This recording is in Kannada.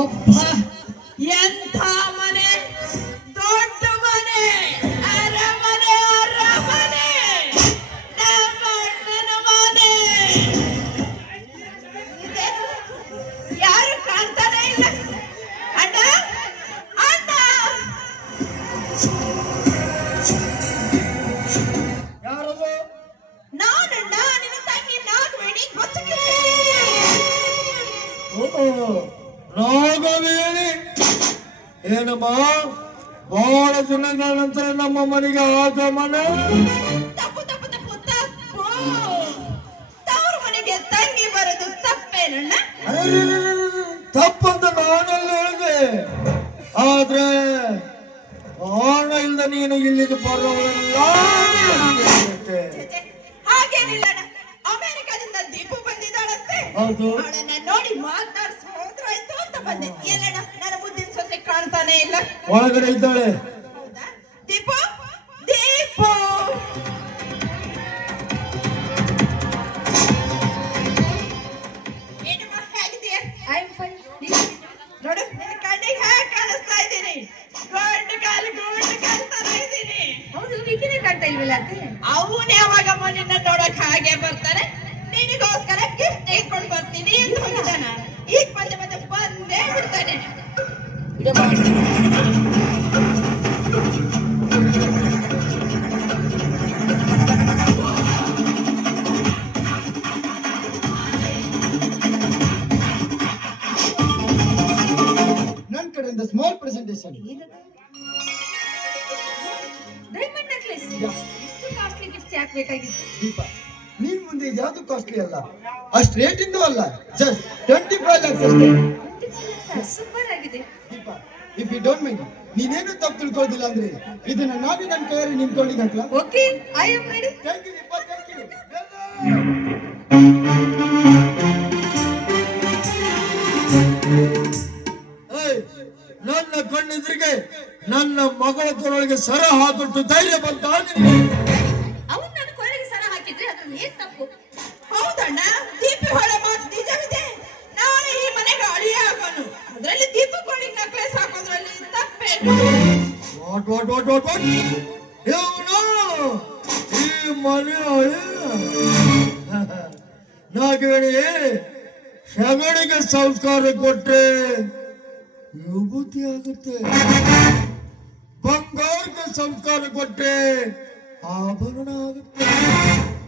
ಅಬ್ಬಾ, ಎಂಥ ಮನೆ, ದೊಡ್ಡ ಮನೆ, ಅರಮನೆ ಅರಮನೆ, ನಮ್ಮಣ್ಣನ ಮನೆ. ಇದೇನು? ಯಾರು ಕಾಣ್ತಾನೆ ಇಲ್ಲ. ಅಣ್ಣ, ಅಣ್ಣ. ಯಾರದು? ನಾನಣ್ಣ, ನಿನ್ನ ತಂಗಿ ನಾಗವೇಣಿ ಗೊತ್ತಿಗೆ. ನಾಗವೇಣಿ ಏನಮ್ಮ, ಬಹಳ ದಿನಗಳ ನಂತರ ನಮ್ಮ ಮನೆಗೆ ಆಗಮನ. ತಪ್ಪು ತಪ್ಪು ತಪ್ಪು ತಪ್ಪು. ತವ್ರ ಮನೆಗೆ ತಂಗಿ ಬರೋದು ತಪ್ಪೇನಣ್ಣ? ತಪ್ಪಂತ ನಾನೆಲ್ಲ ಹೇಳಿದೆ, ಆದ್ರೆ ಹಣ ಇಲ್ದ ನೀನು ಇಲ್ಲಿಗೆ ಬರೋಲ್ಲ. ಹಾಗೇನಿಲ್ಲ, ಅಮೆರಿಕದಿಂದ ದೀಪು ಬಂದಿದ್ದಾಳಂತೆ. ಹೌದು, ಅವಳನ್ನ ನೋಡಿ ಮಾತಾಡ್ಸೋದ್ರಾಯ್ತು ಅಂತ ಬಂದೆ. ಎಲ್ಲಣ್ಣ, ನನ್ನ ಮುದ್ದಿನ ಸೊಸೆ ಕಾಣ್ತಾನೆ ಇಲ್ಲ. ಒಳಗಡೆ ಇದ್ದಾಳೆ. ಹೌದಾ? ದೀಪು, ದೀಪು. ಏನಮ್ಮ, ಹೇಗಿದೆಯಾ? ನೋಡು, ನಿನ್ನ ಕಣ್ಣಿಗೆ ಹೇಗೆ ಕಾಣಿಸ್ತಾ ಇದ್ದೀನಿ? ಗಂಡು ಕಾಲು ತರ ಇದ್ದೀನಿ. ಹೌದು, ಈಗಿನೇ ಕಾಣ್ತಾ ಇಲ್ವಲ್ಲ ಅತ್ತೆ? ಅವನೇ ಅವಾಗಮ್ಮ ನಿನ್ನ ನೋಡಕ್ ಹಾಗೆ ಬರ್ತಾನೆ. ನಿನಗೋಸ್ಕರ ಗಿಫ್ಟ್ ತೆಗೆದುಕೊಂಡು ಬರ್ತೀನಿ ಅಂತ ಹೋಗಿದ್ದಾನ. ಈಗ ಬಂದೆ ಬಂದೇ ಬಿಡ್ತಾನೆ. ನನ್ನ ಕಡೆಯಿಂದ ಸ್ಮಾಲ್ ಪ್ರೆಸೆಂಟೇಷನ್. Diamond necklace. ಇಷ್ಟು ಕಾಸ್ಟ್ಲಿ ಗಿಫ್ಟ್ ಯಾಕೆ ಬೇಕಾಗಿತ್ತು? ದೀಪ, ನೀನ್ ಮುಂದೆ ಯಾವ್ದು ಕಾಸ್ಟ್ಲಿ ಅಲ್ಲ, ಅಷ್ಟು ರೇಟ್ ಇಂದು ಅಲ್ಲ, ಜಸ್ಟ್ 25 lakhs ಅಷ್ಟೇ. ಸೂಪರ್ ಆಗಿದೆ. Deepa, if you don't mind, ನೀನೇನು ತಪ್ಪು ತಿಳ್ಕೊಳ್ಳೋದಿಲ್ಲ ಅಂದ್ರೆ ಇದನ್ನ ನಾನೇ ನನ್ನ ಕೈಯಾರೆ ನಿಂತ್ಕೊಂಡಿದ್ದು ಹಾಕ್ಲಾ? Okay, I am ready. Thank you Deepa, thank you. ನನ್ನ ಕಣ್ಣೆದುರಿಗೆ ನನ್ನ ಮಗಳ ಕೊರಳಿಗೆ ಸರ ಹಾಕಿಟ್ಟು ಧೈರ್ಯ ಬಂತ ನಿನಗೆ? ಅವನು ನನ್ನ ಕೊರಳಿಗೆ ಸರ ಹಾಕಿದ್ರೆ ಅದ್ರಲ್ಲಿ ಏನ್ ತಪ್ಪು? ಹೌದಣ್ಣ, ದೀಪಿ ಹೊಳೆ ಮಾತು ನಿಜವಿದೆ. ನಾಳೆ ಈ ಮನೆಗೆ ಅಳಿಯ ಆಗೋನು. ಅದ್ರಲ್ಲಿ ದೀಪಗಳಿಗೆ ನಕ್ಲೆಸ್ ಹಾಕೋದ್ರಲ್ಲಿ ತಪ್ಪೇನು? What what what what what? ಇವನು ಈ ಮನೆ ನಾಗವೇಣಿ ಶಗಣಿಗೆ ಸಂಸ್ಕಾರ ಕೊಟ್ರೆ ವಿಭೂತಿ ಆಗುತ್ತೆ, ಬಂಗಾರಕ್ಕೆ ಸಂಸ್ಕಾರ ಕೊಟ್ರೆ ಆಭರಣ ಆಗುತ್ತೆ.